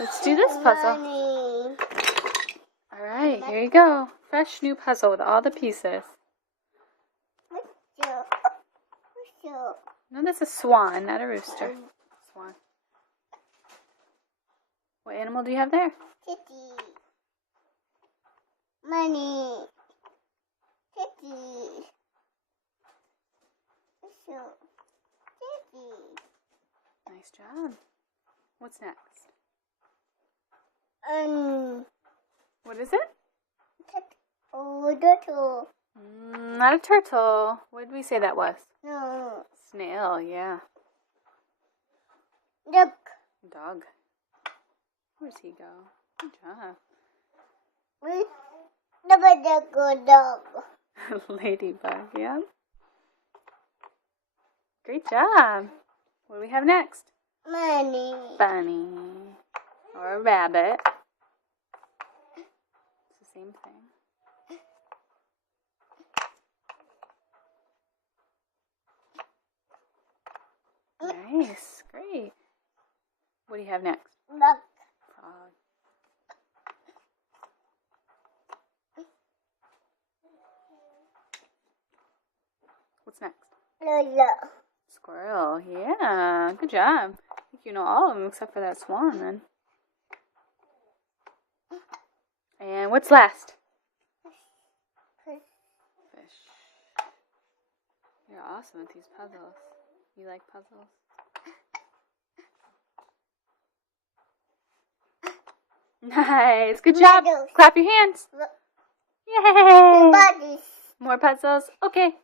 Let's do this puzzle. Money. All right, here you go. Fresh new puzzle with all the pieces. No, that's a swan, not a rooster. Swan. What animal do you have there? Kitty. Money. Kitty. Kitty. Nice job. What's next? What is it? Turtle. Not a turtle. What did we say that was? No. Snail, yeah. Duck. Dog. Where's he go? Good job. Dog. Ladybug, yeah. Great job. What do we have next? Money. Bunny. Or a rabbit. It's the same thing. Nice. Great. What do you have next? Duck. Frog. What's next? Lola. Squirrel. Yeah. Good job. I think you know all of them except for that swan then. And what's last? Fish. You're awesome at these puzzles. You like puzzles? Nice. Good job. Puzzles. Clap your hands. Yay. Bodies. More puzzles. Okay.